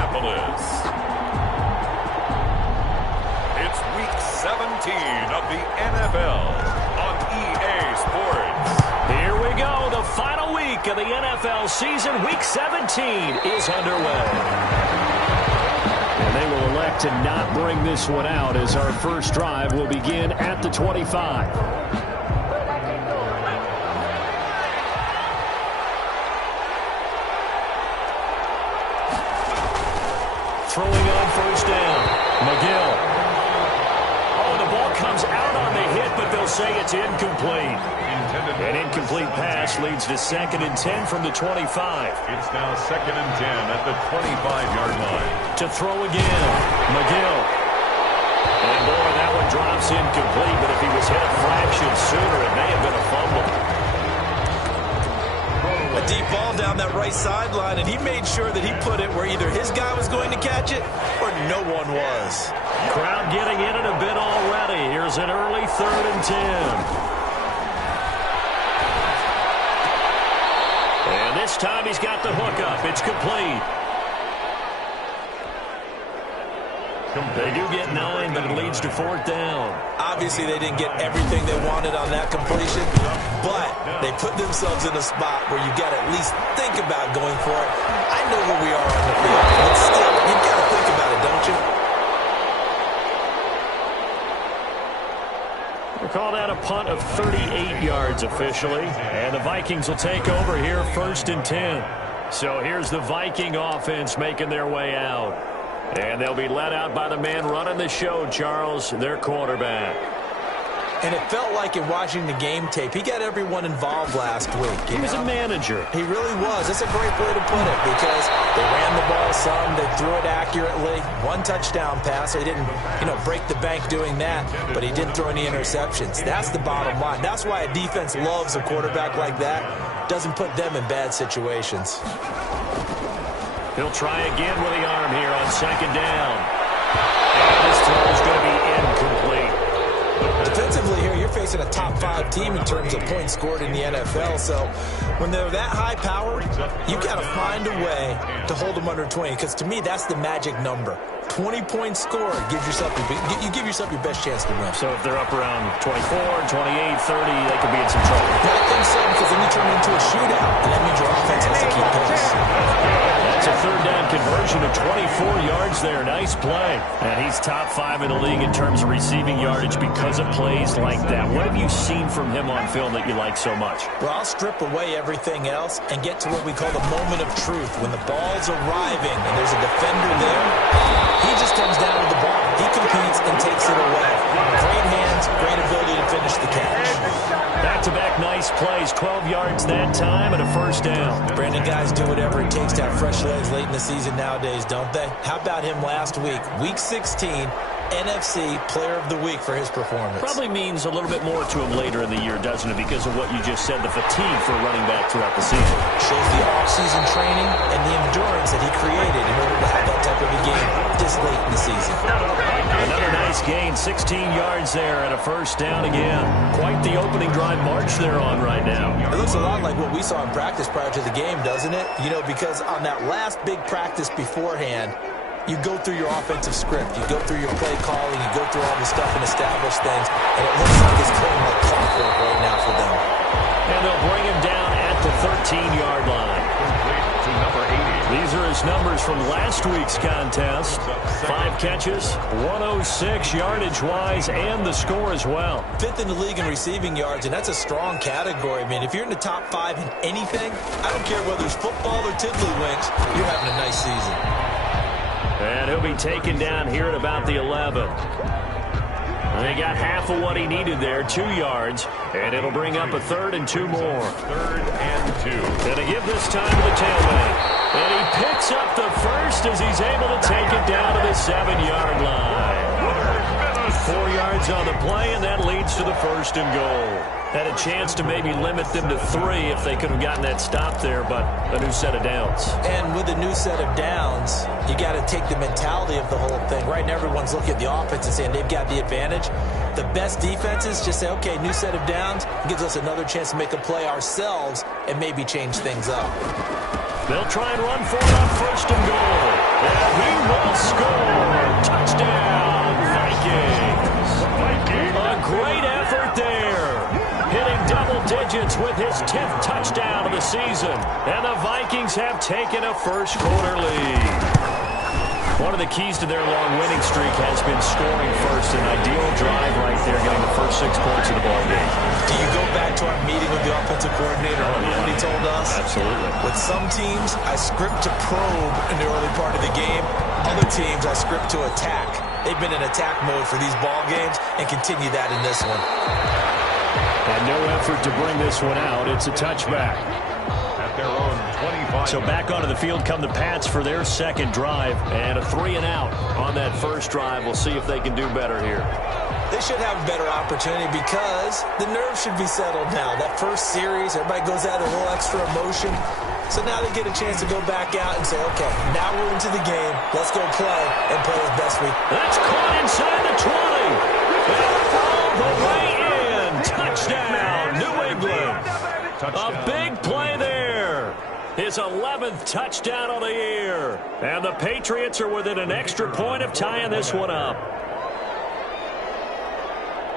Minneapolis. It's Week 17 of the NFL on EA Sports. Here we go. The final week of the NFL season. Week 17 is underway. And they will elect to not bring this one out as our first drive will begin at the 25. Throwing on first down. McGill. Oh, the ball comes out on the hit, but they'll say it's incomplete. An incomplete pass leads to 2nd and 10 from the 25. It's now 2nd and 10 at the 25-yard line. To throw again. McGill. And boy, that one drops incomplete, but if he was hit a fraction sooner, it may have been a fumble. A deep ball down that right sideline, and he made sure that he put it where either his guy was going to catch it or no one was. Crowd getting in it a bit already. Here's an early 3rd and 10. And this time he's got the hook up. It's complete. They do get 9, but it leads to 4th down. Obviously, they didn't get everything they wanted on that completion, but they put themselves in a spot where you got to at least think about going for it. I know where we are on the field, but still, you got to think about it, don't you? We'll call that a punt of 38 yards officially, and the Vikings will take over here 1st and 10. So here's the Viking offense making their way out. And they'll be let out by the man running the show, Charles, their quarterback. And it felt like in watching the game tape, he got everyone involved last week. He was a manager. He really was. That's a great way to put it because they ran the ball some, they threw it accurately. 1 touchdown pass. They didn't, break the bank doing that, but he didn't throw any interceptions. That's the bottom line. That's why a defense loves a quarterback like that. Doesn't put them in bad situations. He'll try again with the arm here on 2nd down. And this throw is going to be incomplete. Defensively here, you're facing a top 5 team in terms of points scored in the NFL. So when they're that high power, you've got to find a way to hold them under 20. Because to me, that's the magic number. 20 points scored gives yourself you give yourself your best chance to win. So if they're up around 24, 28, 30, they could be in some trouble. I think so, because then you turn into a shootout, and that means your offense has to keep pace. That's a 3rd down conversion of 24 yards there. Nice play. And he's top 5 in the league in terms of receiving yardage because of plays like that. What have you seen from him on film that you like so much? Well, I'll strip away everything else and get to what we call the moment of truth. When the ball's arriving and there's a defender there, he just comes down with the ball. He competes and takes it away. Great hands, great ability to finish the catch. Back-to-back nice plays. 12 yards that time and a 1st down. Brandon, guys do whatever it takes to have fresh legs late in the season nowadays, don't they? How about him last week? Week 16, NFC Player of the Week for his performance. Probably means a little bit more to him later in the year, doesn't it? Because of what you just said, the fatigue for a running back throughout the season. Shows the off-season training and the endurance that he created in order to have that type of a game this late in the season. Another nice gain, 16 yards there and a 1st down again. Quite the opening drive march they're on right now. It looks a lot like what we saw in practice prior to the game, doesn't it? Because on that last big practice beforehand, you go through your offensive script, you go through your play calling, you go through all the stuff and establish things, and it looks like it's going like clockwork right now for them. And they'll bring him down at the 13-yard line. To number 80. These are his numbers from last week's contest. 5 catches, 106 yardage-wise, and the score as well. 5th in the league in receiving yards, and that's a strong category. I mean, if you're in the top 5 in anything, I don't care whether it's football or tiddlywinks, you're having a nice season. And he'll be taken down here at about the 11. And he got half of what he needed there, 2 yards, and it'll bring up a 3rd and 2 more. 3rd and 2. And to give this time to the tailback. And he picks up the first as he's able to take it down to the 7-yard line. 4 yards on the play, and that leads to the 1st and goal. Had a chance to maybe limit them to 3 if they could have gotten that stop there, but a new set of downs. And with a new set of downs, you got to take the mentality of the whole thing. Right now, everyone's looking at the offense and saying they've got the advantage. The best defenses just say, okay, new set of downs, gives us another chance to make a play ourselves and maybe change things up. They'll try and run for it on 1st and goal. And with his 10th touchdown of the season. And the Vikings have taken a first-quarter lead. One of the keys to their long winning streak has been scoring first. An ideal drive right there, getting the first 6 points of the ball game. Do you go back to our meeting with the offensive coordinator? Remember what he told us? Absolutely. With some teams, I script to probe in the early part of the game. Other teams, I script to attack. They've been in attack mode for these ball games and continue that in this one. And no effort to bring this one out. It's a touchback. At their own 25. So back onto the field come the Pats for their second drive. And a 3-and-out on that first drive. We'll see if they can do better here. They should have a better opportunity because the nerves should be settled now. That first series, everybody goes out with a little extra emotion. So now they get a chance to go back out and say, okay, now we're into the game. Let's go play and play as best we can. That's caught inside the 20. And all the way in. Touchdown, New England. A big play there. His 11th touchdown of the year. And the Patriots are within an extra point of tying this one up.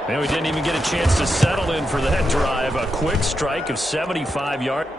And we didn't even get a chance to settle in for that drive. A quick strike of 75 yards.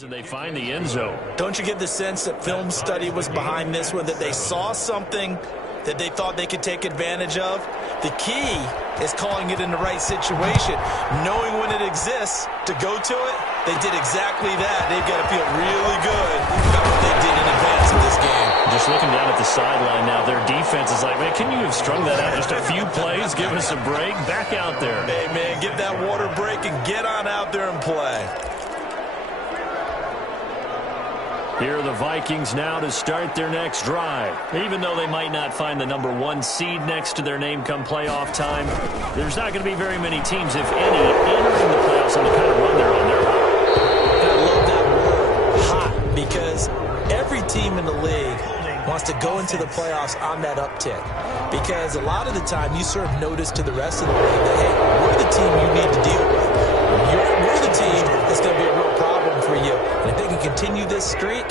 And they find the end zone. Don't you get the sense that film study was behind this one, that they saw something that they thought they could take advantage of? The key is calling it in the right situation, knowing when it exists to go to it. They did exactly that. They've got to feel really good about what they did in advance of this game. Just looking down at the sideline now, their defense is like, man, can you have strung that out just a few plays? Give us a break. Back out there. Hey, man, get that water break and get on out there and play. Here are the Vikings now to start their next drive. Even though they might not find the #1 seed next to their name come playoff time, there's not going to be very many teams, if any, entering the playoffs on the kind of run they're on. They're hot. I love that word, hot, because every team in the league wants to go into the playoffs on that uptick. Because a lot of the time you serve notice to the rest of the league that, hey, we're the team you need to deal with. We're the team that's going to be a real problem for you. And if they can continue this streak,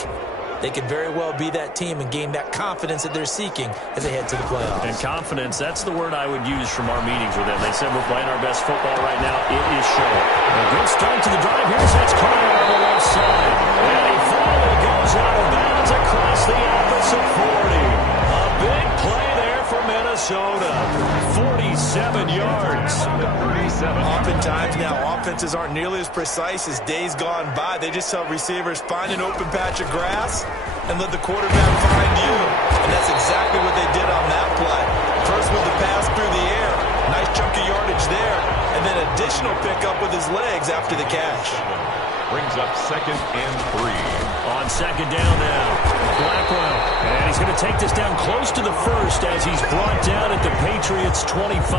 they could very well be that team and gain that confidence that they're seeking as they head to the playoffs. And confidence, that's the word I would use from our meetings with them. They said we're playing our best football right now. It is showing. A good start to the drive. Here's Carter on the left side. And he finally goes out of bounds across the opposite 40. A big play there for Minnesota. 47 yards. Oftentimes now, offenses aren't nearly as precise as days gone by. They just tell receivers, find an open patch of grass and let the quarterback find you. And that's exactly what they did on that play. First with the pass through the air. Nice chunk of yardage there. And then additional pickup with his legs after the catch. Brings up 2nd and 3. On second down now, Blackwell. And he's going to take this down close to the first as he's brought down at the Patriots' 25.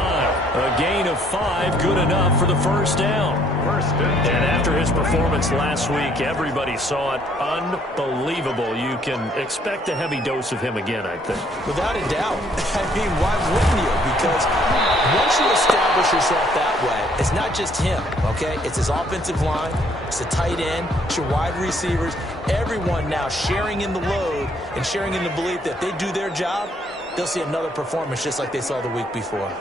A gain of 5, good enough for the first down. And after his performance last week, everybody saw it. Unbelievable. You can expect a heavy dose of him again, I think. Without a doubt. I mean, why wouldn't you? Because once you establish yourself that way, it's not just him, okay? It's his offensive line, it's the tight end, it's your wide receivers, everyone now sharing in the load and sharing in the belief that if they do their job, they'll see another performance just like they saw the week before. Now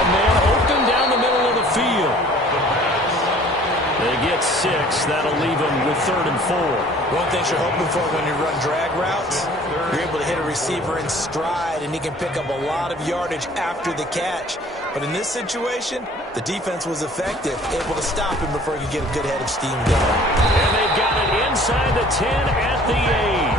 a man open down the middle of the field. They get 6. That'll leave them with 3rd and 4. One thing you're hoping for when you run drag routes, you're able to hit a receiver in stride, and he can pick up a lot of yardage after the catch. But in this situation, the defense was effective, able to stop him before he could get a good head of steam going. And they've got it inside the 10 at the 8.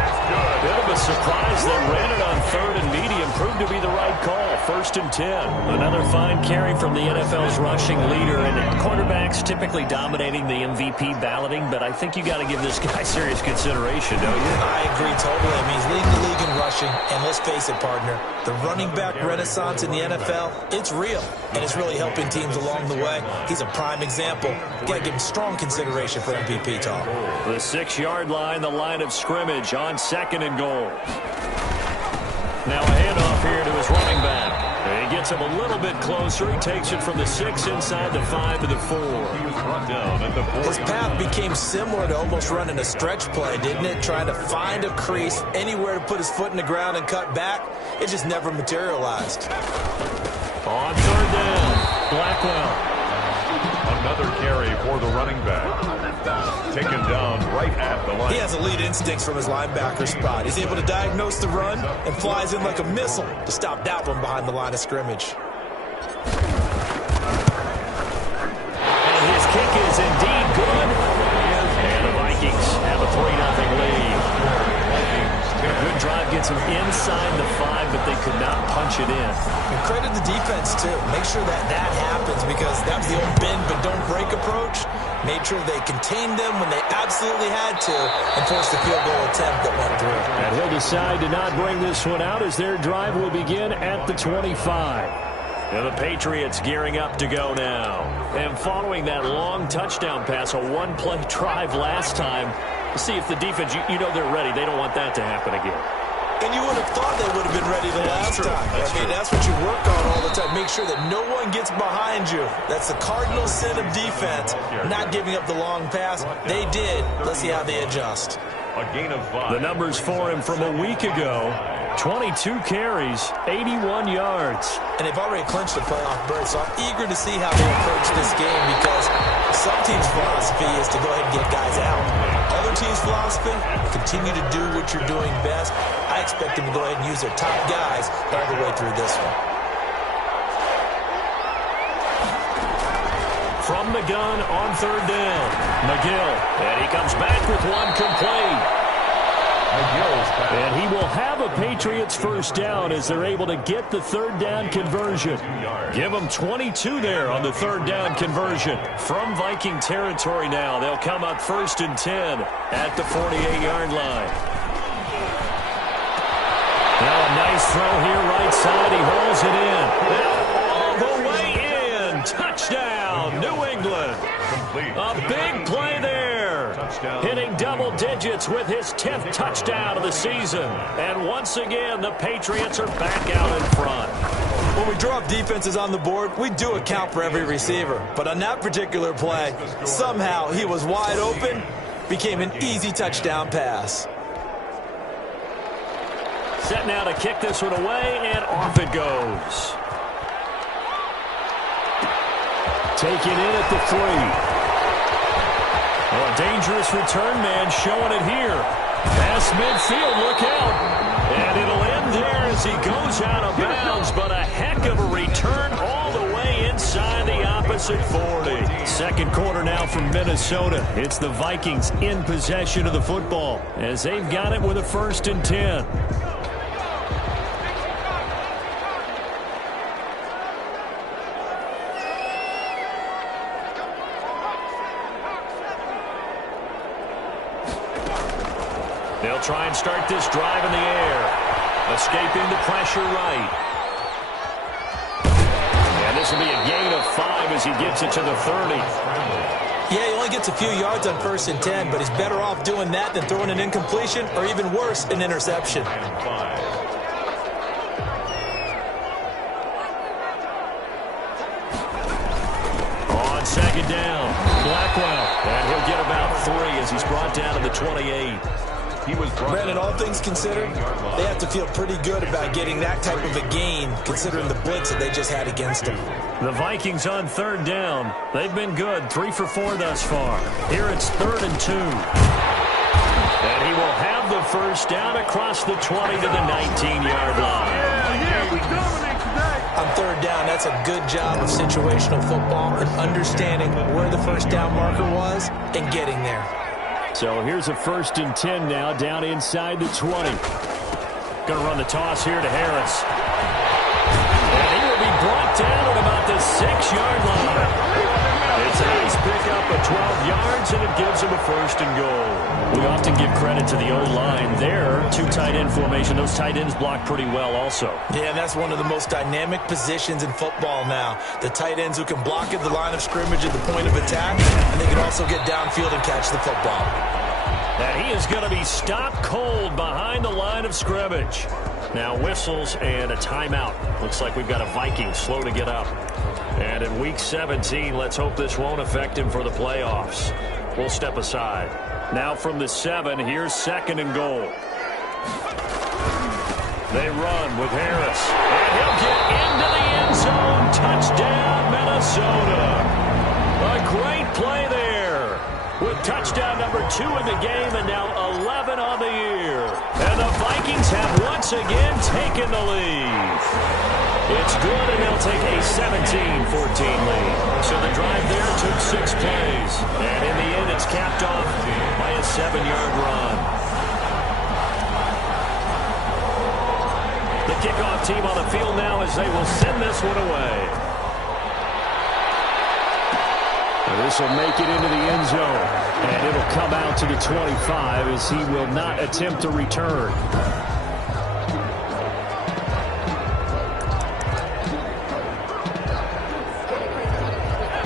Bit of a surprise. They ran it on 3rd and medium. Proved to be the right call. 1st and 10. Another fine carry from the NFL's rushing leader. And quarterbacks typically dominating the MVP balloting, but I think you got to give this guy serious consideration, don't you? I agree totally. I mean, he's leading the league in rushing. And let's face it, partner, the running back renaissance in the NFL, it's real. And it's really helping teams along the way. He's a prime example. Got to give him strong consideration for MVP talk. The 6-yard line, the line of scrimmage on 2nd and goal. Now a handoff here to his running back. He gets him a little bit closer. He takes it from the 6 inside the 5 to the 4. He was brought down at the 40. His path became similar to almost running a stretch play, didn't it? Trying to find a crease, anywhere to put his foot in the ground and cut back. It just never materialized. On 3rd down, Blackwell. Another carry for the running back. Taken down right at the line. He has elite instincts from his linebacker spot. He's able to diagnose the run and flies in like a missile to stop that one behind the line of scrimmage. And his kick is indeed good. And the Vikings have a 3-0 lead. A good drive gets him inside the 5, but they could not punch it in. And credit the defense, too. Make sure that that happens, because that was the old bend but don't break approach. Made sure they contained them when they absolutely had to and forced the field goal attempt that went through. And he'll decide to not bring this one out as their drive will begin at the 25. And the Patriots gearing up to go now. And following that long touchdown pass, a one-play drive last time, see if the defense, you know they're ready. They don't want that to happen again. And you would have thought they would have been ready the last time. That's what you work on all the time. Make sure that no one gets behind you. That's the cardinal sin of defense, not giving up the long pass. They did. Let's see how they adjust. A gain of 5. The numbers for him from a week ago. 22 carries, 81 yards. And they've already clinched the playoff berth, so I'm eager to see how they approach this game because some teams' philosophy is to go ahead and get guys out. Other teams' philosophy, continue to do what you're doing best. I expect them to go ahead and use their top guys all the way through this one. From the gun on 3rd down, McGill. And he comes back with one complete. And he will have a Patriots first down as they're able to get the 3rd down conversion. Give them 22 there on the 3rd down conversion. From Viking territory now, they'll come up 1st and 10 at the 48-yard line. Now a nice throw here right side. He hauls it in. All the way in. Touchdown, New England. A big play there. Hitting double digits with his 10th touchdown of the season. And once again, the Patriots are back out in front. When we draw up defenses on the board, we do account for every receiver. But on that particular play, somehow he was wide open, became an easy touchdown pass. Set now to kick this one away, and off it goes. Taken in at the 3. Oh, a dangerous return man showing it here. Past midfield, look out. And it'll end there as he goes out of bounds, but a heck of a return all the way inside the opposite 40. Second quarter now from Minnesota. It's the Vikings in possession of the football as they've got it with a 1st and 10. They'll try and start this drive in the air. Escaping the pressure right. And this will be a gain of 5 as he gets it to the 30. Yeah, he only gets a few yards on 1st and 10, but he's better off doing that than throwing an incompletion or even worse, an interception. On 2nd down, Blackwell. And he'll get about 3 as he's brought down to the 28. Brandon, all things considered, they have to feel pretty good about getting that type of a gain, considering the blitz that they just had against them. The Vikings on 3rd down. They've been good, 3 for 4 thus far. Here it's 3rd and 2. And he will have the first down across the 20 to the 19-yard line. On 3rd down, that's a good job of situational football and understanding where the first down marker was and getting there. So here's a 1st and 10 now down inside the 20. Going to run the toss here to Harris. And he will be brought down at about the 6-yard line. It's a nice pickup of 12 yards, and it gives him a 1st and goal. We often give credit to the O-line there. 2 tight end formation. Those tight ends block pretty well also. Yeah, and that's one of the most dynamic positions in football now. The tight ends who can block at the line of scrimmage at the point of attack, and they can also get downfield and catch the football. And he is going to be stopped cold behind the line of scrimmage. Now whistles and a timeout. Looks like we've got a Viking slow to get up. And in Week 17, let's hope this won't affect him for the playoffs. We'll step aside. Now from the 7, here's 2nd and goal. They run with Harris. And he'll get into the end zone. Touchdown, Minnesota. A great play there. With touchdown number 2 in the game and now 11 on the year. And the Vikings have once again taken the lead. It's good, and they'll take a 17-14 lead. So the drive there took 6 plays. And in the end, it's capped off by a 7-yard run. The kickoff team on the field now as they will send this one away. This will make it into the end zone, and it'll come out to the 25 as he will not attempt to return.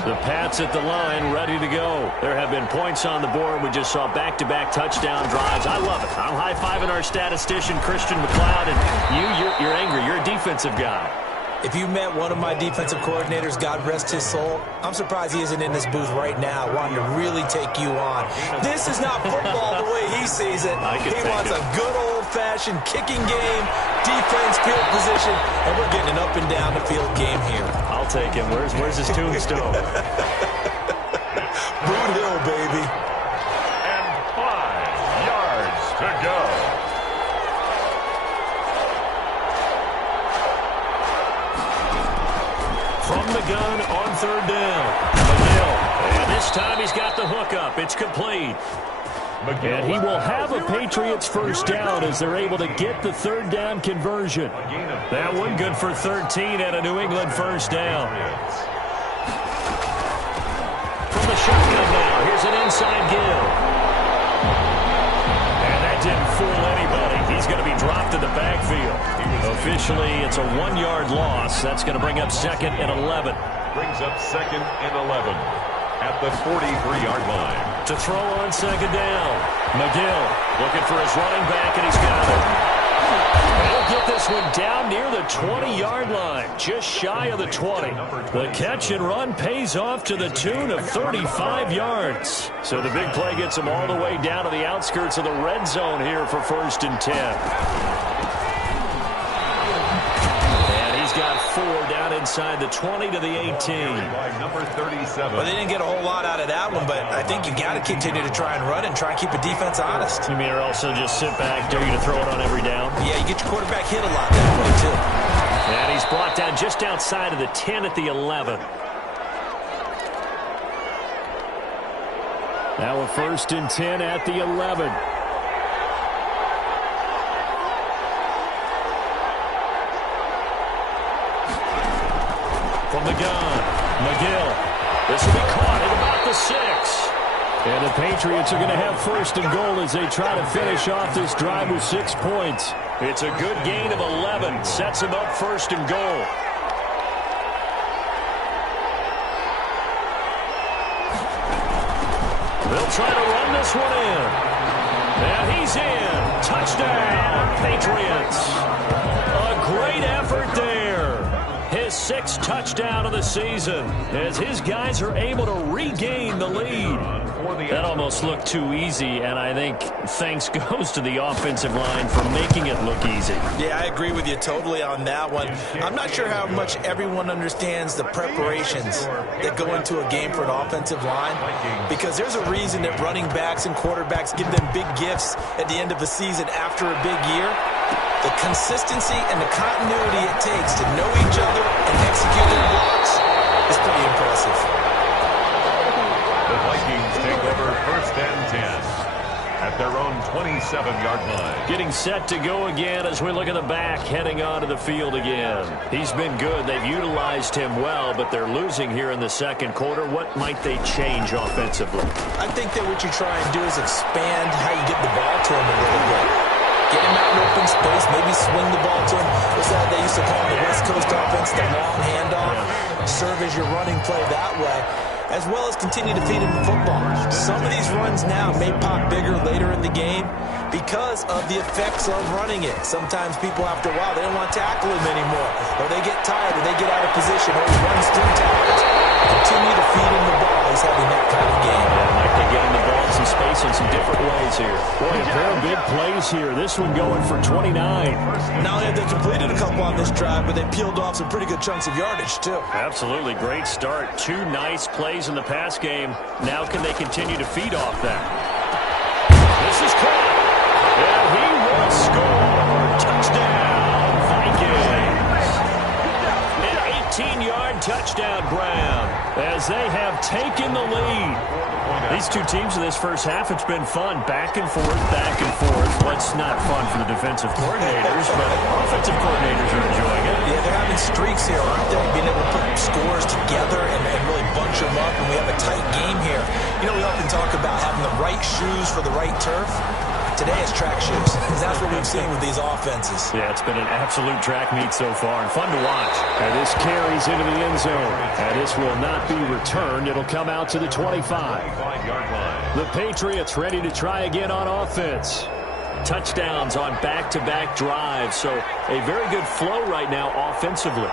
The Pats at the line, ready to go. There have been points on the board. We just saw back-to-back touchdown drives. I love it. I'm high-fiving our statistician, Christian McLeod, and you're angry. You're a defensive guy. If you met one of my defensive coordinators, God rest his soul, I'm surprised he isn't in this booth right now wanting to really take you on. This is not football the way he sees it. He wants a good old-fashioned kicking game, defense, field position, and we're getting an up and down the field game here. I'll take him. Where's his tombstone? Boot Hill, baby. And 5 yards to go. From the gun on third down. McGill. And this time he's got the hook up. It's complete. And he will have a Patriots first down as they're able to get the third down conversion. That one good for 13 and a New England first down. From the shotgun now, here's an inside give. And that didn't fool anybody. He's going to be dropped in the backfield. Officially, it's a 1-yard loss. That's going to bring up second and 11. Brings up second and 11 at the 43-yard line. To throw on second down. McGill looking for his running back, and he's got it. He'll get this one down near the 20-yard line, just shy of the 20. The catch and run pays off to the tune of 35 yards. So the big play gets him all the way down to the outskirts of the red zone here for 1st and 10. Got 4 down inside the 20 to the 18. Number 37. Well, they didn't get a whole lot out of that one, but I think you got to continue to try and run and try and keep the defense honest. You mean, or also just sit back, dare you to throw it on every down? Yeah, you get your quarterback hit a lot that way, too. And he's brought down just outside of the 10 at the 11. Now a 1st and 10 at the 11. From the gun, McGill. This will be caught at about the 6. And the Patriots are going to have 1st and goal as they try to finish off this drive with 6 points. It's a good gain of 11. Sets them up 1st and goal. They'll try to run this one in. And he's in. Touchdown, Patriots. A great effort there. His 6th touchdown of the season as his guys are able to regain the lead. That almost looked too easy, and I think thanks goes to the offensive line for making it look easy. Yeah, I agree with you totally on that one. I'm not sure how much everyone understands the preparations that go into a game for an offensive line, because there's a reason that running backs and quarterbacks give them big gifts at the end of the season after a big year. The consistency and the continuity it takes to know each other and execute their blocks is pretty impressive. The Vikings take over 1st and 10 at their own 27-yard line. Getting set to go again as we look at the back heading onto the field again. He's been good. They've utilized him well, but they're losing here in the 2nd quarter. What might they change offensively? I think that what you try and do is expand how you get the ball to him a little bit. Get him out in open space, maybe swing the ball to him. What's that they used to call the West Coast offense, the long handoff. Serve as your running play that way, as well as continue to feed him the football. Some of these runs now may pop bigger later in the game because of the effects of running it. Sometimes people, after a while, they don't want to tackle him anymore, or they get tired, or they get out of position, or he runs through tackles. Continue to feed him the ball. He's having that kind of game. Like they get him the ball in some space in some different ways here. Boy, a pair of big plays here. This one going for 29. Not only have they completed a couple on this drive, but they peeled off some pretty good chunks of yardage, too. Absolutely. Great start. 2 nice plays in the pass game. Now can they continue to feed off that? This is caught. And he will score. Touchdown, Vikings. An 18-yard touchdown grab as they have taken the lead. These two teams in this first half, it's been fun. Back and forth, back and forth. What's not fun for the defensive coordinators, but offensive coordinators are enjoying it. Yeah, they're having streaks here, aren't they? Being able to put scores together and really bunch them up, and we have a tight game here. You know, we often talk about having the right shoes for the right turf. Today it's track shoes. That's what we've seen with these offenses. Yeah, it's been an absolute track meet so far and fun to watch. And this carries into the end zone. And this will not be returned. It'll come out to the 25-yard line. The Patriots ready to try again on offense. Touchdowns on back-to-back drives. So a very good flow right now offensively.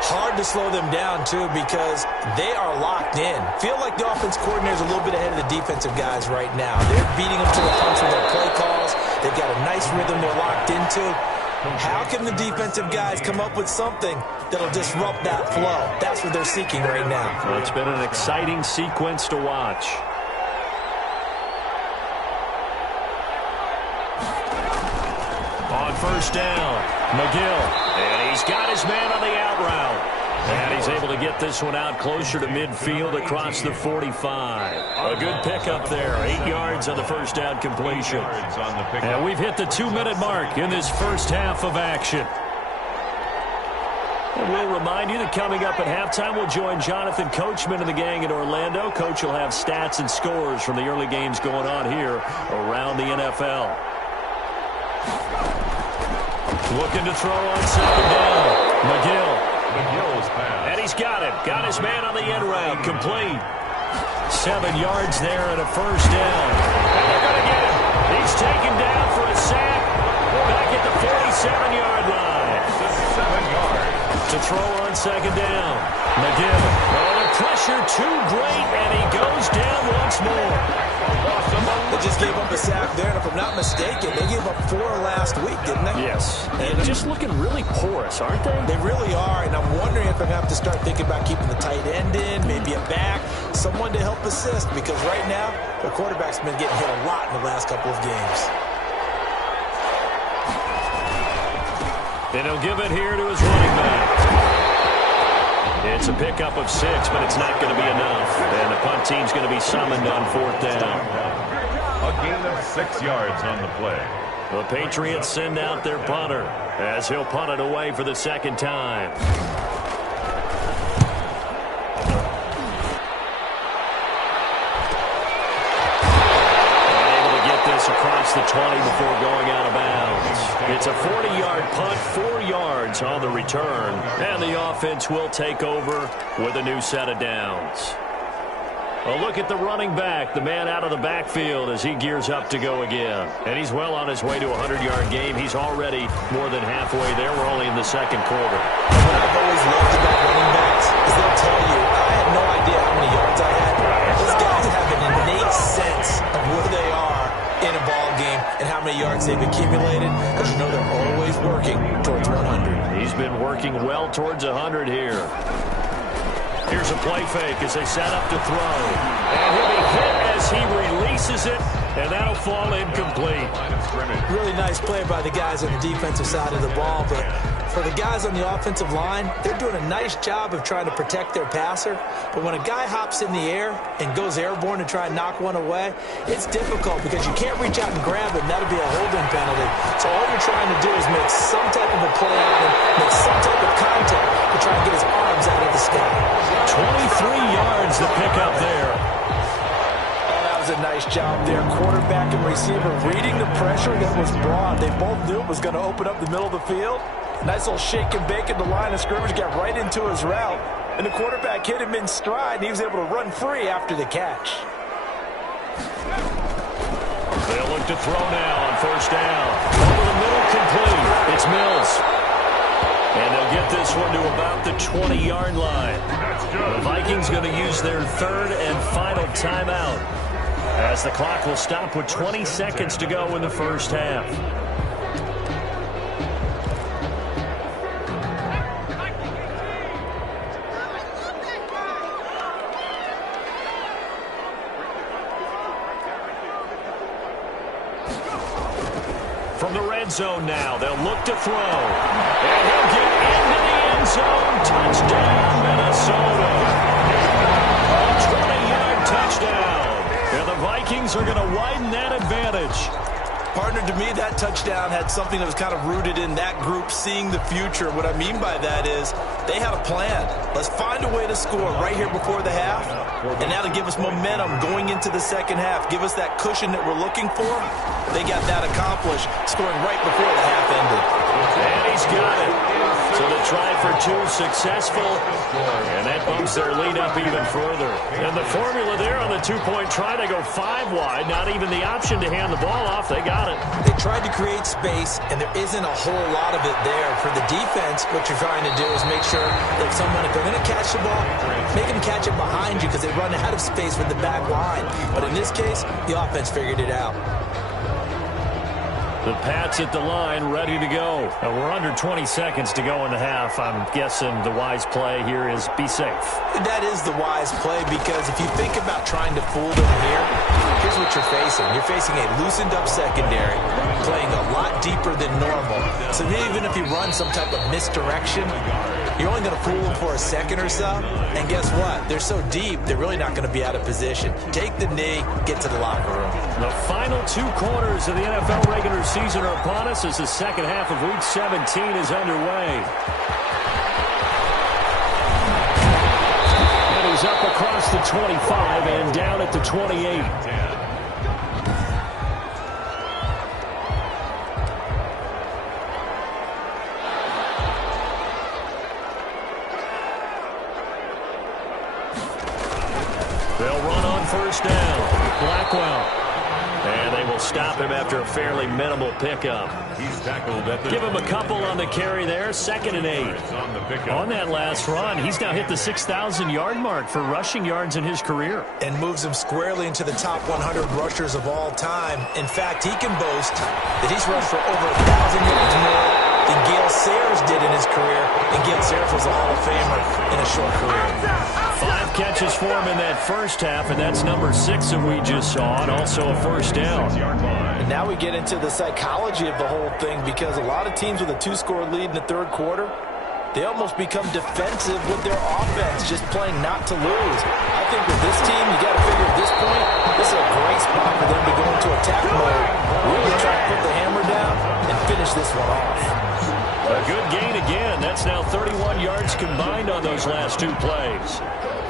Hard to slow them down, too, because they are locked in. Feel like the offense coordinator is a little bit ahead of the defensive guys right now. They're beating them to the punch with their play calls. They've got a nice rhythm they're locked into. How can the defensive guys come up with something that'll disrupt that flow? That's what they're seeking right now. Well, it's been an exciting sequence to watch. On first down, McGill. And he's got his man on the out route. And he's able to get this one out closer to midfield across the 45. A good pickup there. 8 yards on the first down completion. And we've hit the 2-minute mark in this first half of action. And we'll remind you that coming up at halftime, we'll join Jonathan Coachman and the gang in Orlando. Coach will have stats and scores from the early games going on here around the NFL. Looking to throw on second down. McGill's pass. And he's got it. Got his man on the end route. Complete. 7 yards there and a first down. And they're going to get him. He's taken down for a sack. Back at the 47-yard line. 7 yards. To throw on second down. McGill. Oh, the pressure too great, and he goes down once more. They just gave up a sack there, and if I'm not mistaken, they gave up 4 last week, didn't they? Yes. And just looking really porous, aren't they? They really are, and I'm wondering if I'm going to have to start thinking about keeping the tight end in, maybe a back, someone to help assist, because right now, the quarterback's been getting hit a lot in the last couple of games. And he'll give it here to his running back. It's a pickup of 6, but it's not going to be enough. And the punt team's going to be summoned on fourth down. A gain of 6 yards on the play. The Patriots send out their punter as he'll punt it away for the second time. Able to get this across the 20 before going out of bounds. It's a 40-yard punt, 4 yards on the return, and the offense will take over with a new set of downs. A look at the running back, the man out of the backfield as he gears up to go again. And he's well on his way to a 100-yard game. He's already more than halfway there. We're only in the second quarter. What I've always loved about running backs is they'll tell you, I had no idea how many yards I had. Those guys have an innate sense of where they are in a ball game and how many yards they've accumulated, because you know they're always working towards 100. He's been working well towards 100 here. Here's a play fake as they set up to throw. And he'll be hit as he releases it, and that'll fall incomplete. Really nice play by the guys on the defensive side of the ball, but for the guys on the offensive line, they're doing a nice job of trying to protect their passer. But when a guy hops in the air and goes airborne to try and knock one away, it's difficult because you can't reach out and grab him. That'll be a holding penalty. So all you're trying to do is make some type of a play on him, make some type of contact to try and get his arms out of the sky. 23 yards to pick up there. A nice job there. Quarterback and receiver reading the pressure that was brought. They both knew it was going to open up the middle of the field. Nice little shake and bake at the line of scrimmage, got right into his route, and the quarterback hit him in stride, and he was able to run free after the catch. They'll look to throw now on first down. Over the middle, complete. It's Mills. And they'll get this one to about the 20-yard line. The Vikings going to use their third and final timeout, as the clock will stop with 20 seconds to go in the first half. From the red zone now, they'll look to throw. And he'll get into the end zone. Touchdown, Minnesota. A 20-yard touchdown. And the Vikings are going to widen that advantage. Partner, to me, that touchdown had something that was kind of rooted in that group seeing the future. What I mean by that is they had a plan. Let's find a way to score right here before the half, and that'll give us momentum going into the second half, give us that cushion that we're looking for. They got that accomplished, scoring right before the half ended. And he's got it. So the try for two successful, and that bumps their lead up even further. And the formula there on the two-point try, to go 5 wide, not even the option to hand the ball off. They got it. They tried to create space, and there isn't a whole lot of it there. For the defense, what you're trying to do is make sure monitor if they're going to catch the ball, make them catch it behind you because they run out of space with the back line. But in this case, the offense figured it out. The Pats at the line, ready to go. And we're under 20 seconds to go in the half. I'm guessing the wise play here is be safe. That is the wise play because if you think about trying to fool them here, here's what you're facing. You're facing a loosened-up secondary, playing a lot deeper than normal. So even if you run some type of misdirection, you're only going to fool them for a second or so. And guess what? They're so deep, they're really not going to be out of position. Take the knee, get to the locker room. The final 2 quarters of the NFL regular season are upon us as the second half of Week 17 is underway. And he's up across the 25 and down at the 28. They'll run on first down. Blackwell. And they will stop him after a fairly minimal pickup. He's tackled at the... Give him a couple on the carry there. 2nd and 8. On that last run, he's now hit the 6,000-yard mark for rushing yards in his career. And moves him squarely into the top 100 rushers of all time. In fact, he can boast that he's rushed for over 1,000 yards more than Gale Sayers did in his career. And Gale Sayers was a Hall of Famer in a short career. 5 catches for him in that first half, and that's number 6 that we just saw, and also a first down. And now we get into the psychology of the whole thing because a lot of teams with a 2-score lead in the third quarter, they almost become defensive with their offense, just playing not to lose. I think with this team, you got to figure at this point, this is a great spot for them to go into attack mode, really try to put the hammer down and finish this one off. A good gain again. That's now 31 yards combined on those last 2 plays.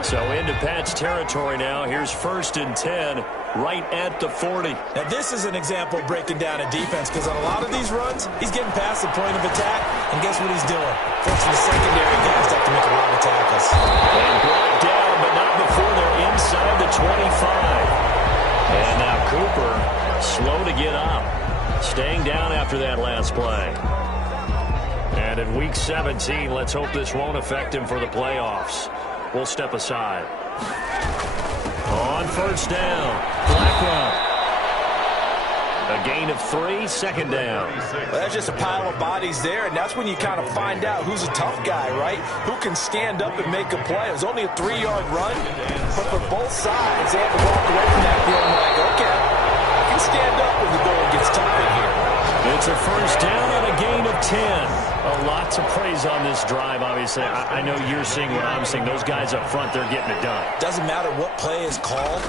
So into Pat's territory now. Here's 1st and 10 right at the 40. Now this is an example of breaking down a defense because on a lot of these runs, he's getting past the point of attack, and guess what he's doing? Forcing the secondary guys to have to make a lot of tackles. And brought down, but not before they're inside the 25. And now Cooper, slow to get up. Staying down after that last play. And in Week 17, let's hope this won't affect him for the playoffs. We'll step aside. On first down, Blackwell. A gain of 3, 2nd down. Well, that's just a pile of bodies there, and that's when you kind of find out who's a tough guy, right? Who can stand up and make a play. It was only a 3-yard run, but for both sides, they had to walk away from that feeling like, okay, I can stand up when the going gets tough in here. It's a first down and a gain of 10. A lot to praise on this drive, obviously. I know you're seeing what I'm seeing. Those guys up front, they're getting it done. Doesn't matter what play is called.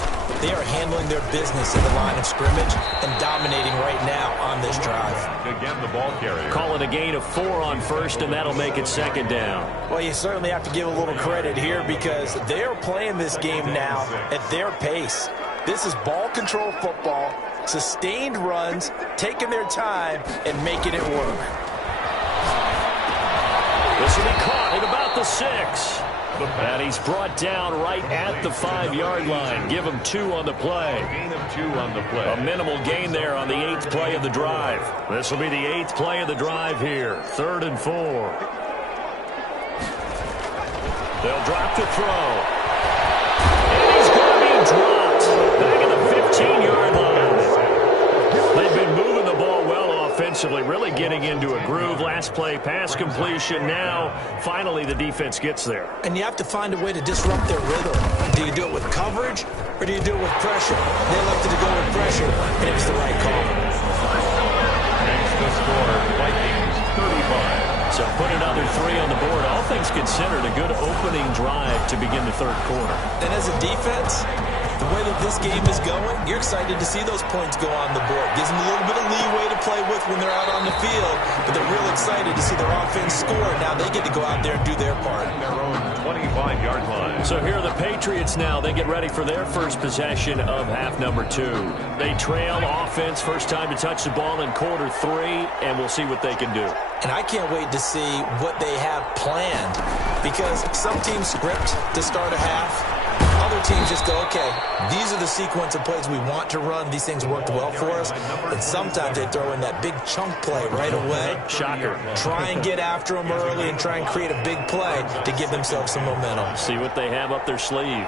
They are handling their business in the line of scrimmage and dominating right now on this drive. Again, the ball carrier. Call it a gain of 4 on first, and that'll make it 2nd down. Well, you certainly have to give a little credit here because they are playing this game now at their pace. This is ball control football, sustained runs, taking their time, and making it work. This will be caught at about the 6. And he's brought down right at the 5-yard line. Give him 2 on the play. Gain of 2 on the play. A minimal gain there on the 8th play of the drive. This will be the 8th play of the drive here. 3rd and 4. They'll drop the throw. And he's going to be dropped. Back at the 15-yard line. They've been moving the ball well offensively, really getting into a groove. Last play, pass completion. Now, finally, the defense gets there. And you have to find a way to disrupt their rhythm. Do you do it with coverage, or do you do it with pressure? They elected to go with pressure, and it was the right call. Makes the score, Vikings 35. So put another 3 on the board. All things considered, a good opening drive to begin the third quarter. And as a defense, the way that this game is going, you're excited to see those points go on the board. Gives them a little bit of leeway to play with when they're out on the field, but they're real excited to see their offense score. Now they get to go out there and do their part. Their own 25-yard line. So here are the Patriots now. They get ready for their first possession of half number 2. They trail offense, first time to touch the ball in quarter 3, and we'll see what they can do. And I can't wait to see what they have planned, because some teams script to start a half. Other other teams just go, okay, these are the sequence of plays we want to run. These things worked well for us. And sometimes they throw in that big chunk play right away. Shocker. Try and get after them early and try and create a big play to give themselves some momentum. See what they have up their sleeve.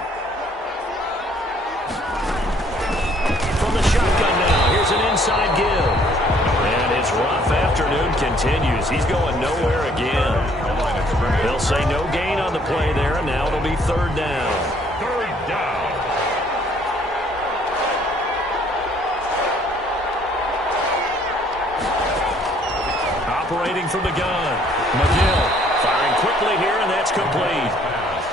From the shotgun now, here's an inside give. And his rough afternoon continues. He's going nowhere again. They'll say no gain on the play there, and now it'll be third down. Third down. Operating from the gun. McGill firing quickly here, and that's complete.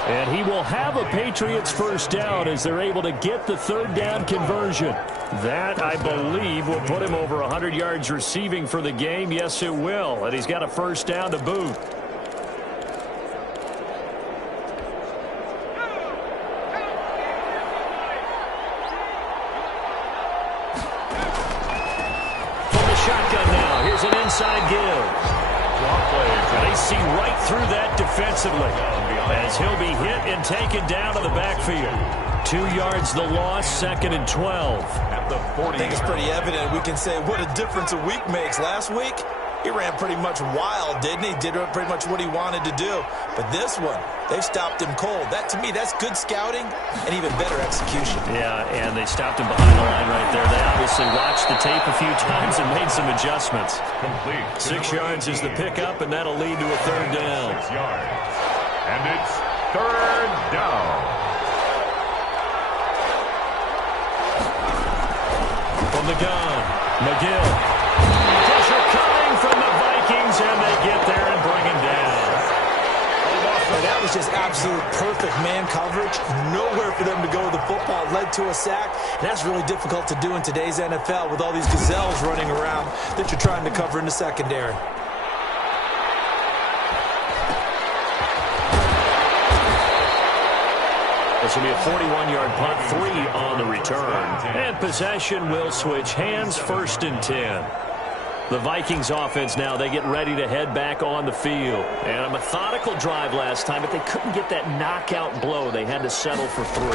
And he will have a Patriots first down as they're able to get the third down conversion. That, I believe, will put him over 100 yards receiving for the game. Yes, it will. And he's got a first down to boot. From the shotgun now, here's an inside give. They see right through that defensively as he'll be hit and taken down to the backfield. 2 yards the loss, 2nd and 12. At the 40. I think it's pretty evident. We can say what a difference a week makes. Last week, he ran pretty much wild, didn't he? Did pretty much what he wanted to do. But this one, they've stopped him cold. That, to me, that's good scouting and even better execution. Yeah, and they stopped him behind the line right there. They obviously watched the tape a few times and made some adjustments. Complete. 6 yards is the pickup, and that'll lead to a third down. 6 yards. And it's third down. From the gun, McGill. Pressure coming from the Vikings, and they get there and bring him down. And that was just absolute perfect man coverage. Nowhere for them to go with the football. Led to a sack. And that's really difficult to do in today's NFL with all these gazelles running around that you're trying to cover in the secondary. This will be a 41-yard punt, 3 on the return. And possession will switch hands, 1st and 10. The Vikings offense now, they get ready to head back on the field. And a methodical drive last time, but they couldn't get that knockout blow. They had to settle for 3.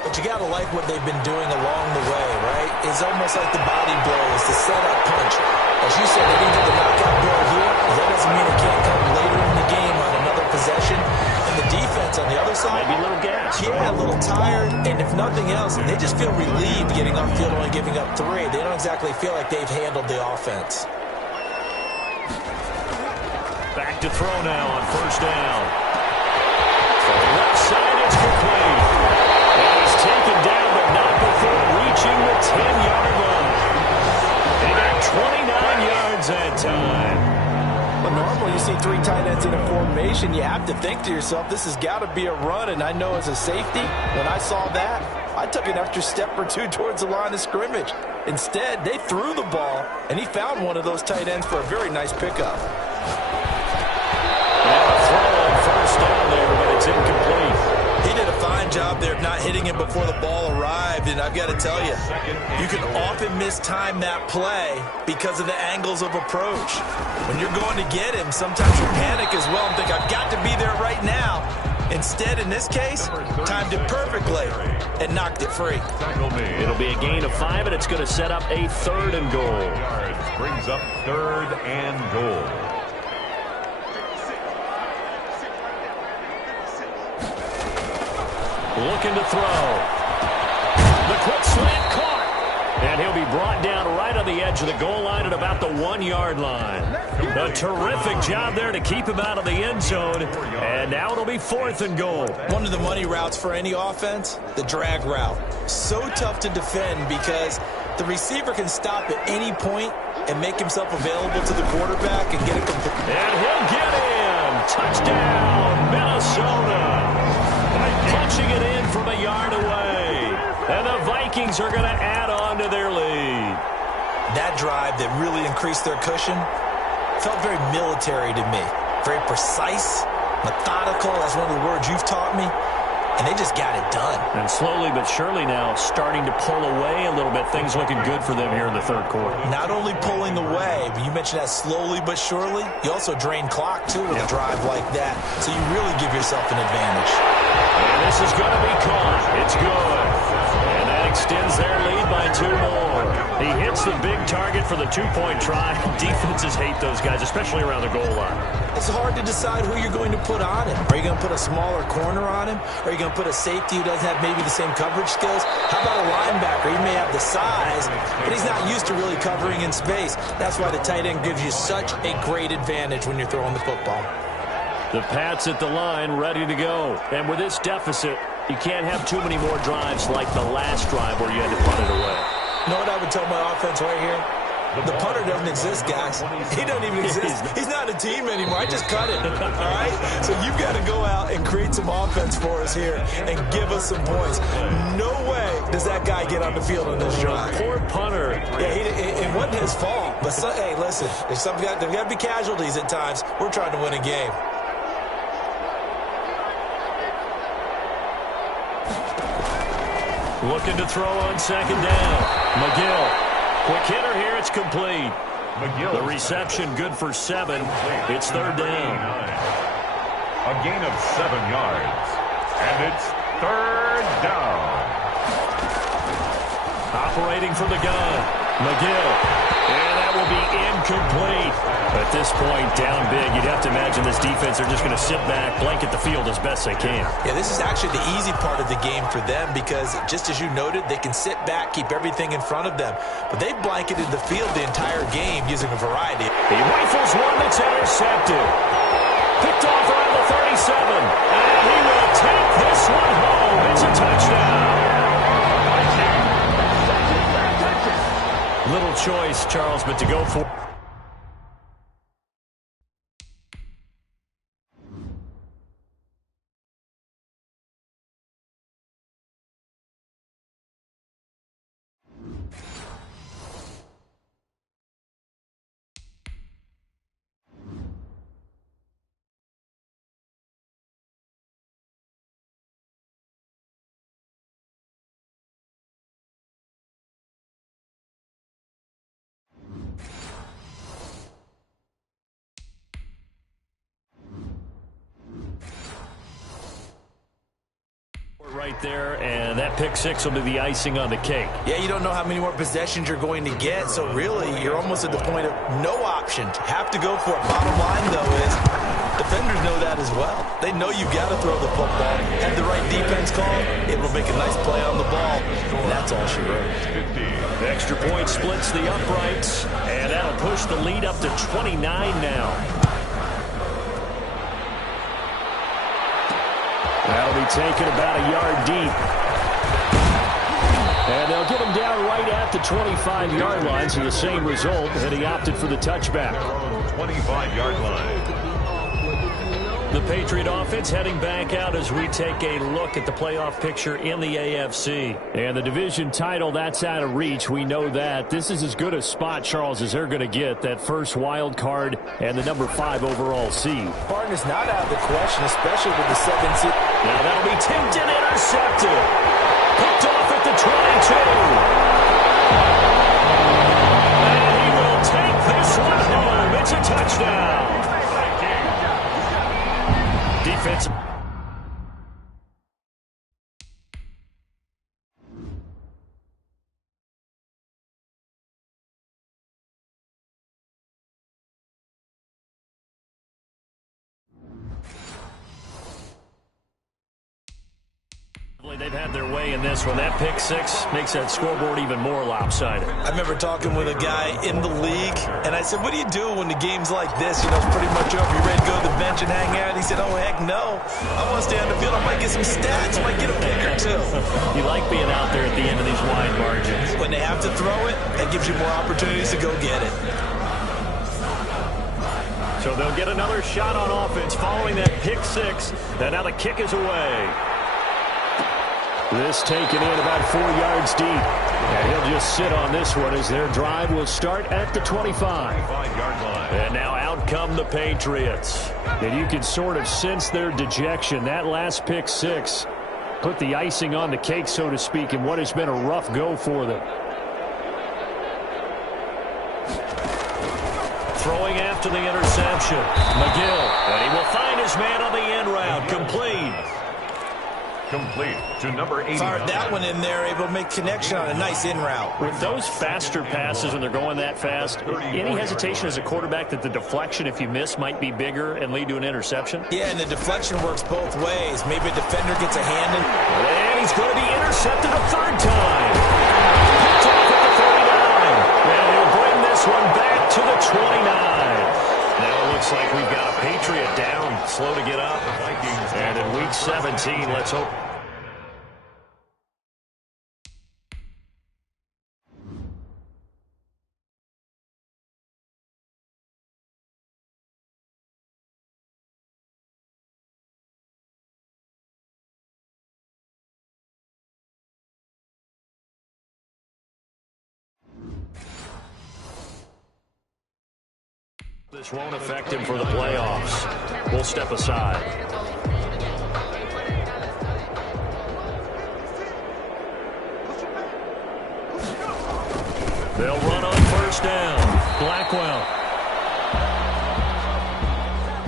But you got to like what they've been doing along the way, right? It's almost like the body blows, the setup punch. As you said, they didn't get the knockout blow here. That doesn't mean it can't come later in the game on another possession. And the defense on the other side, maybe a little gas. Yeah, a little tired. And if nothing else, they just feel relieved getting off field only giving up 3. They don't exactly feel like they've handled the offense. Back to throw now on first down. From the left side, it's complete. And he's taken down, but not before reaching the 10-yard line. They got 29 yards that time. But normally you see 3 tight ends in a formation, you have to think to yourself, this has got to be a run. And I know as a safety, when I saw that, I took an extra step or 2 towards the line of scrimmage. Instead, they threw the ball, and he found one of those tight ends for a very nice pickup. Throw on first down there, but it's incomplete. He did a fine job there of not hitting him before the ball arrived, and I've got to tell you, you can often mistime that play because of the angles of approach. When you're going to get him, sometimes you panic as well and think, I've got to be there right now. Instead, in this case, timed it perfectly and knocked it free. It'll be a gain of 5, and it's going to set up a 3rd and goal. Brings up 3rd and goal. Looking to throw. The quick slant caught. And he'll be brought down right on the edge of the goal line at about the 1-yard line. A terrific job there to keep him out of the end zone. And now it'll be 4th and goal. One of the money routes for any offense, the drag route. So tough to defend because the receiver can stop at any point and make himself available to the quarterback and get a complete. And he'll get in. Touchdown, Minnesota. Punching it in from a yard away. And the Vikings are going to add on to their lead. That drive that really increased their cushion felt very military to me. Very precise, methodical. That's one of the words you've taught me. And they just got it done. And slowly but surely now starting to pull away a little bit. Things looking good for them here in the 3rd quarter. Not only pulling away, but you mentioned that slowly but surely. You also drain clock, too, with a drive like that. So you really give yourself an advantage. And this is going to be caught. It's good. And that extends their lead by 2 more. He hits the big target for the 2-point try. Defenses hate those guys, especially around the goal line. It's hard to decide who you're going to put on him. Are you going to put a smaller corner on him? Are you going to put a safety who doesn't have maybe the same coverage skills? How about a linebacker? He may have the size, but he's not used to really covering in space. That's why the tight end gives you such a great advantage when you're throwing the football. The Pats at the line, ready to go. And with this deficit, you can't have too many more drives like the last drive where you had to punt it away. You know what I would tell my offense right here? The punter doesn't exist, guys. He doesn't even exist. He's not a team anymore. I just cut it, all right? So you've got to go out and create some offense for us here and give us some points. No way does that guy get on the field on this drive. Poor punter. Yeah, it wasn't his fault. But, hey, listen, there's got to be casualties at times. We're trying to win a game. Looking to throw on 2nd down. McGill. Quick hitter here. It's complete. The reception good for 7. It's 3rd down. A gain of 7 yards. And it's 3rd down. Operating from the gun. McGill. And that will be incomplete. At this point, down big, you'd have to imagine this defense are just going to sit back, blanket the field as best they can. Yeah, this is actually the easy part of the game for them because, just as you noted, they can sit back, keep everything in front of them. But they've blanketed the field the entire game using a variety. He rifles one that's intercepted. Picked off around the 37. And he will take this one home. It's a touchdown. Little choice, Charles, but to go for... right there, and that pick 6 will be the icing on the cake. Yeah, you don't know how many more possessions you're going to get, so really you're almost at the point of no option. Have to go for it. Bottom line, though, is defenders know that as well. They know you've got to throw the football. Have the right defense call, able to make a nice play on the ball, and that's all she wrote. The extra point splits the uprights, and that'll push the lead up to 29 now. That'll be taken about a yard deep. And they'll get him down right at the 25-yard line, so the same result, and he opted for the touchback. 25-yard line. The Patriot offense heading back out as we take a look at the playoff picture in the AFC. And the division title, that's out of reach. We know that. This is as good a spot, Charles, as they're going to get, that first wild card and the number 5 overall seed. Partner's not out of the question, especially with the 7th seed. Now that'll be tipped and intercepted. Picked off at the 22. And he will take this one home. It's a touchdown. Defense. They've had their way in this one. That pick 6 makes that scoreboard even more lopsided. I remember talking with a guy in the league, and I said, what do you do when the game's like this? You know, it's pretty much over. You ready to go to the bench and hang out? He said, oh, heck no. I want to stay on the field. I might get some stats. I might get a pick or 2. You like being out there at the end of these wide margins. When they have to throw it, that gives you more opportunities to go get it. So they'll get another shot on offense following that pick 6. And now the kick is away. This taken in about 4 yards deep. And he'll just sit on this one as their drive will start at the 25. 25-yard line. And now out come the Patriots. And you can sort of sense their dejection. That last pick 6 put the icing on the cake, so to speak, in what has been a rough go for them. Throwing after the interception. McGill. And he will find his man on the end route. Complete. complete to number 80. Fired that one in there, able to make connection on a nice in route. With those faster passes when they're going that fast, any hesitation as a quarterback that the deflection, if you miss, might be bigger and lead to an interception? Yeah, and the deflection works both ways. Maybe a defender gets a hand in. And he's going to be intercepted a third time. Picked off at the 39. And he'll bring this one back to the 29. Now it looks like we've got a Patriot down, slow to get up. And in week 17, let's hope. This won't affect him for the playoffs. We'll step aside. They'll run on first down. Blackwell.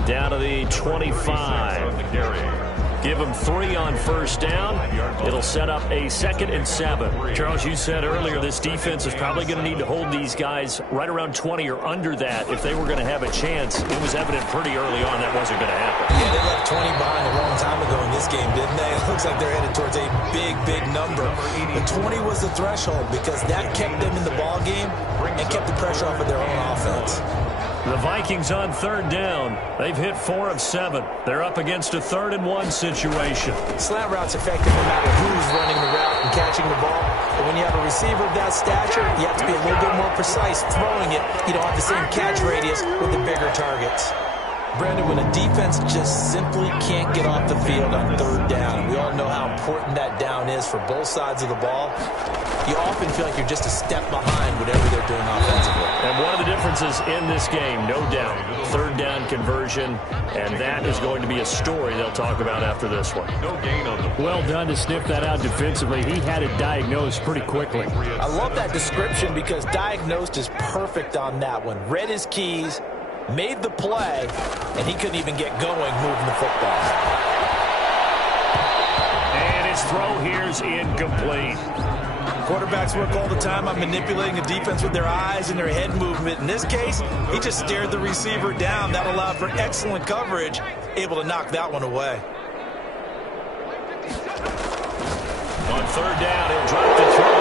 Down to the 25. Give him 3 on first down. It'll set up a 2nd and 7. Charles, you said earlier this defense is probably going to need to hold these guys right around 20 or under that if they were going to have a chance. It was evident pretty early on that wasn't going to happen. Yeah, they left 20 behind a long time ago in this game, didn't they? It looks like they're headed towards a big, big number. The 20 was the threshold because that kept them in the ball game and kept the pressure off of their own offense. The Vikings on third down. They've hit 4 of 7. They're up against a 3rd and 1 situation. Slant route's effective no matter who's running the route and catching the ball. But when you have a receiver of that stature, you have to be a little bit more precise throwing it. You don't have the same catch radius with the bigger targets. Brandon, when a defense just simply can't get off the field on third down, we all know how important that down is for both sides of the ball. You often feel like you're just a step behind whatever they're doing offensively. And one of the differences in this game, no doubt, third down conversion, and that is going to be a story they'll talk about after this one. No gain on the Well done to sniff that out defensively. He had it diagnosed pretty quickly. I love that description because diagnosed is perfect on that one. Read his keys, made the play, and he couldn't even get going moving the football. And his throw here's incomplete. Quarterbacks work all the time on manipulating the defense with their eyes and their head movement. In this case, he just stared the receiver down. That allowed for excellent coverage, able to knock that one away. On third down, he'll drop the throw.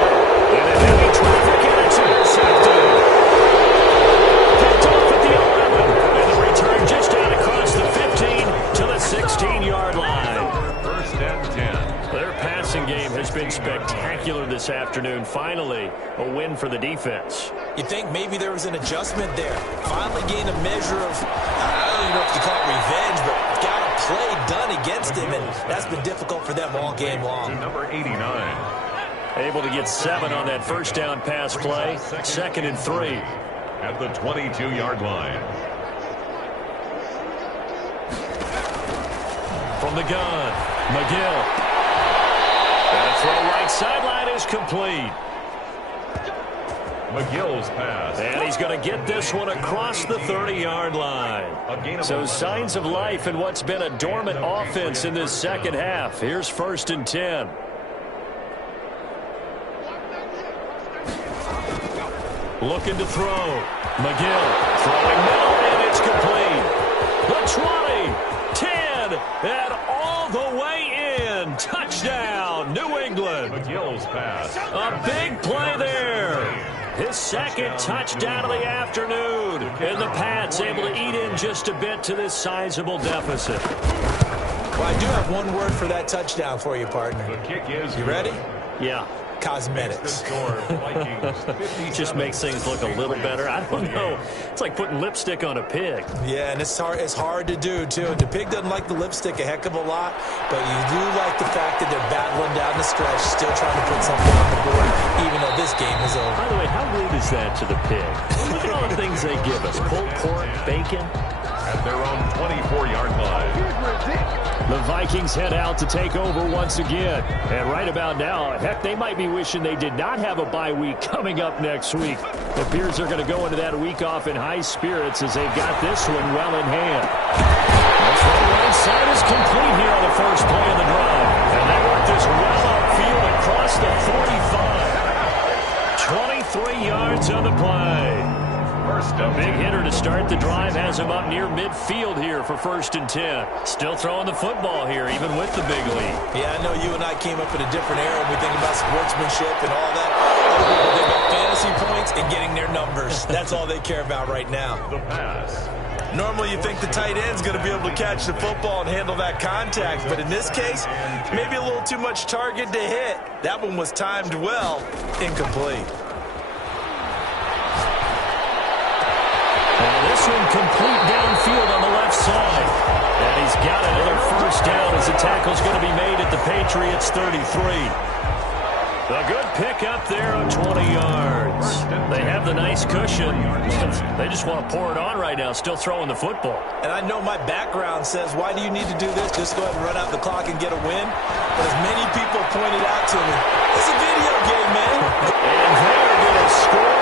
And a heavy traffic, and it's intercepted. Picked off at the 11. And the return just down across the 15 to the 16-yard line. first and 10. Their passing game has been spectacular this afternoon. Finally, a win for the defense. You think maybe there was an adjustment there. Finally gained a measure of, I don't even know if you call it revenge, but got a play done against him, and that's been difficult for them all game long. To number 89. Able to get 7 on that first down pass play. 2nd and 3. At the 22-yard line. From the gun, McGill. And a throw right sideline is complete. McGill's pass. And he's going to get this one across the 30-yard line. So signs of life in what's been a dormant offense in this second half. Here's 1st and 10. Looking to throw. McGill throwing middle, and it's complete. The 20, 10, and all the way in. Touchdown, New England. McGill's pass. A big play there. His 2nd touchdown of the afternoon. And the Pats able to eat in just a bit to this sizable deficit. Well, I do have one word for that touchdown for you, partner. The kick is. You ready? Yeah. Cosmetics. Just makes things look a little better. I don't know. It's like putting lipstick on a pig. Yeah, and it's hard to do, too. And the pig doesn't like the lipstick a heck of a lot, but you do like the fact that they're battling down the stretch, still trying to put something on the board, even though this game is over. By the way, how rude is that to the pig? Look at all the things they give us. Pulled pork, bacon. At their own 24-yard line. The Vikings head out to take over once again. And right about now, heck, they might be wishing they did not have a bye week coming up next week. It appears they're going to go into that week off in high spirits as they've got this one well in hand. The right side is complete here on the first play of the drive. And that worked this well upfield across the 45. 23 yards on the play. A big hitter to start the drive has him up near midfield here for 1st and 10. Still throwing the football here, even with the big lead. Yeah, I know you and I came up in a different era when we think about sportsmanship and all that. Other people think about fantasy points and getting their numbers. That's all they care about right now. The pass. Normally you think the tight end's going to be able to catch the football and handle that contact, but in this case, maybe a little too much target to hit. That one was timed well, incomplete. This one complete downfield on the left side. And he's got another 1st down as the tackle's going to be made at the Patriots' 33. A good pick up there on 20 yards. They have the nice cushion. They just want to pour it on right now, still throwing the football. And I know my background says, why do you need to do this? Just go ahead and run out the clock and get a win. But as many people pointed out to me, it's a video game, man. And they're going to score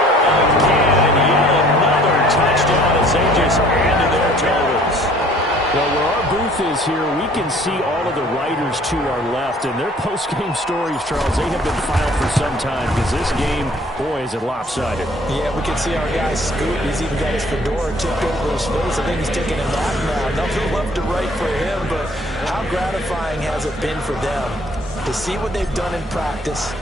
again. Yet another touchdown as they just handed their totals. Well, where our booth is here, we can see all of the writers to our left. And their post-game stories, Charles, they have been filed for some time because this game, boy, is it lopsided. Yeah, we can see our guy Scoot. He's even got his fedora tipped over his face. I think he's taking a nap now. Nothing left to write for him, but how gratifying has it been for them to see what they've done in practice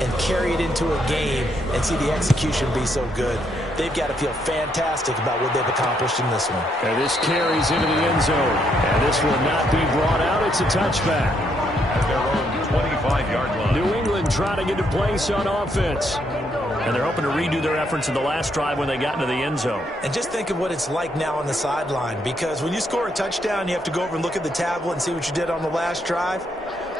and carry it into a game and see the execution be so good. They've got to feel fantastic about what they've accomplished in this one. And this carries into the end zone. And this will not be brought out. It's a touchback. At their own 25-yard line. New England trying to get a place on offense. And they're hoping to redo their efforts in the last drive when they got into the end zone. And just think of what it's like now on the sideline, because when you score a touchdown, you have to go over and look at the tablet and see what you did on the last drive.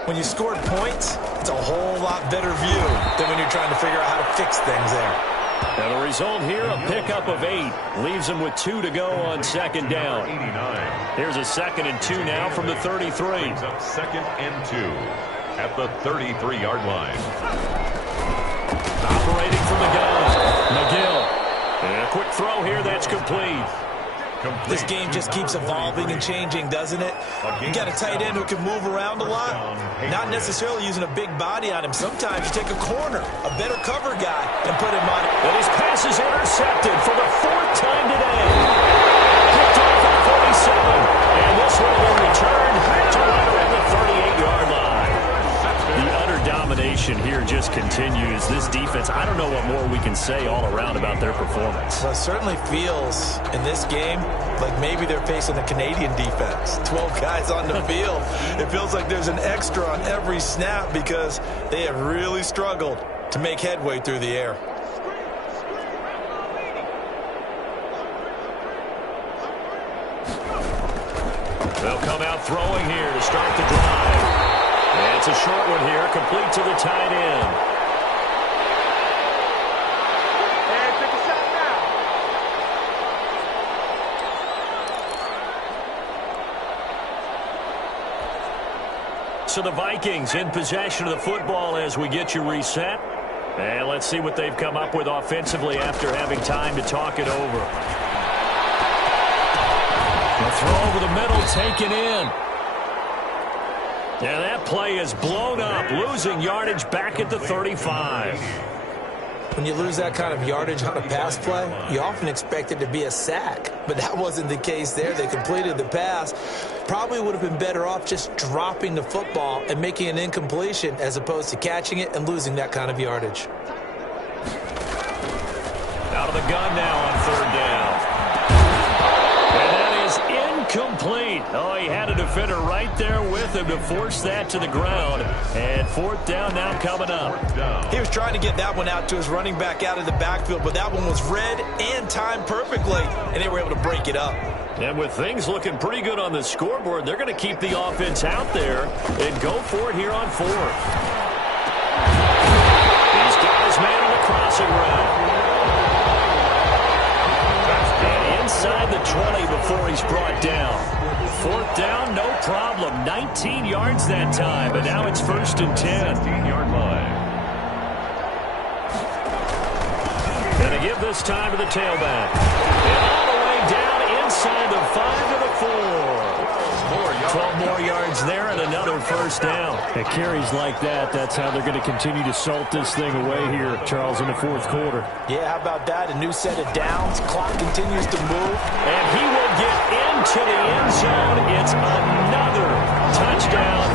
When you scored points, it's a whole lot better view than when you're trying to figure out how to fix things there. And the result here, a pickup of 8. Leaves them with 2 to go on 2nd down. 89. Here's a 2nd and 2 now from the 33. Brings up 2nd and 2 at the 33-yard line. Operating from the gun, McGill. And a quick throw here that's complete. This game just keeps evolving and changing, doesn't it? You got a tight end who can move around a lot, not necessarily using a big body on him. Sometimes you take a corner, a better cover guy, and put him on it. And his pass is intercepted for the 4th time today. Picked off at 47. And this one will return to right around the 38-yard line. The utter domination here just continues. This defense, I don't know what more we can say all around about their performance. Well, it certainly feels in this game like maybe they're facing a Canadian defense. 12 guys on the field. It feels like there's an extra on every snap because they have really struggled to make headway through the air. They'll come out throwing here to start the drive. And it's a short one here, complete to the tight end. So the Vikings in possession of the football as we get you reset. And let's see what they've come up with offensively after having time to talk it over. The throw over the middle, taken in. And that play is blown up, losing yardage back at the 35. When you lose that kind of yardage on a pass play, you often expect it to be a sack. But that wasn't the case there. They completed the pass. Probably would have been better off just dropping the football and making an incompletion as opposed to catching it and losing that kind of yardage. Out of the gun now on 3rd down. And that is incomplete. Oh, he had a defender right there with him to force that to the ground. And 4th down now coming up. He was trying to get that one out to his running back out of the backfield, but that one was read and timed perfectly, and they were able to break it up. And with things looking pretty good on the scoreboard, they're going to keep the offense out there and go for it here on 4th. He's got his man on the crossing route. And inside the 20 before he's brought down. 4th down, no problem. 19 yards that time, but now it's 1st and 10. 16-yard line. Going to give this time to the tailback. And all the way down inside the 5 to the 4. 12 more yards there and another first down. At carries like that, that's how they're going to continue to salt this thing away here, Charles, in the fourth quarter. Yeah, how about that? A new set of downs. Clock continues to move. And he will get into the end zone. It's another touchdown.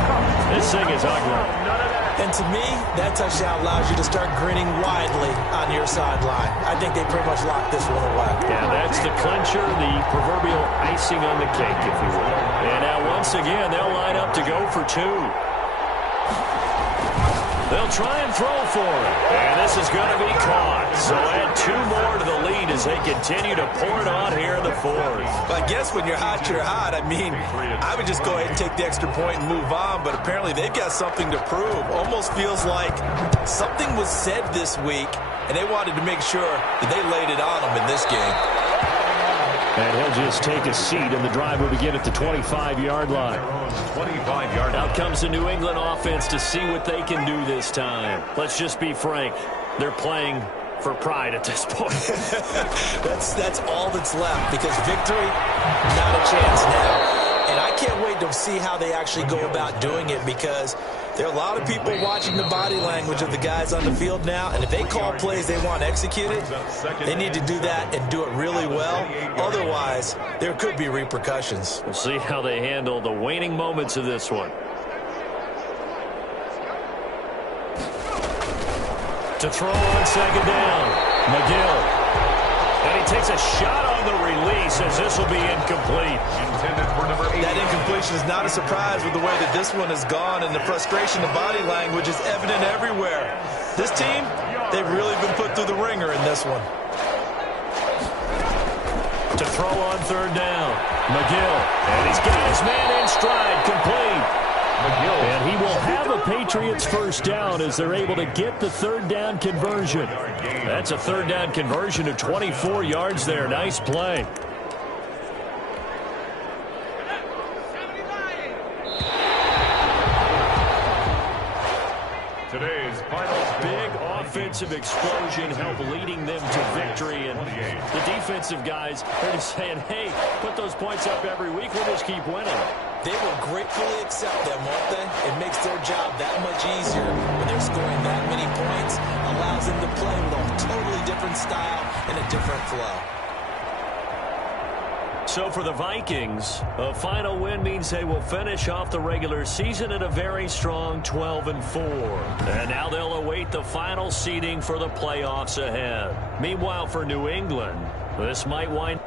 This thing is ugly. And to me, that touchdown allows you to start grinning widely on your sideline. I think they pretty much locked this one away. Yeah, that's the clincher, the proverbial icing on the cake, if you will. And now once again, they'll line up to go for two. They'll try and throw for it. And this is going to be caught. So add two more to the lead as they continue to pour it on here in the fourth. But I guess when you're hot, you're hot. I mean, I would just go ahead and take the extra point and move on. But apparently they've got something to prove. Almost feels like something was said this week, and they wanted to make sure that they laid it on them in this game. And he'll just take a seat, and the drive will begin at the 25-yard line. 25-yard line. Out comes the New England offense to see what they can do this time. Let's just be frank. They're playing for pride at this point. That's all that's left, because victory, not a chance now. And I can't wait to see how they actually go about doing it, because there are a lot of people watching the body language of the guys on the field now, and if they call plays they want executed, they need to do that and do it really well. Otherwise, there could be repercussions. We'll see how they handle the waning moments of this one. To throw on second down, McGill. And he takes a shot on the release as this will be incomplete. That incompletion is not a surprise with the way that this one has gone, and the frustration of body language is evident everywhere. This team, they've really been put through the ringer in this one. To throw on third down, McGill. And he's got his man in stride, complete. And he will have a Patriots first down as they're able to get the third down conversion. That's a third down conversion of 24 yards there. Nice play. Today's final Big offensive explosion help leading them to victory. And the defensive guys, they're just saying, hey, put those points up every week. We'll just keep winning. They will gratefully accept them, won't they? It makes their job that much easier when they're scoring that many points. Allows them to play with a totally different style and a different flow. So for the Vikings, a final win means they will finish off the regular season at a very strong 12-4. And now they'll await the final seeding for the playoffs ahead. Meanwhile, for New England, this might wind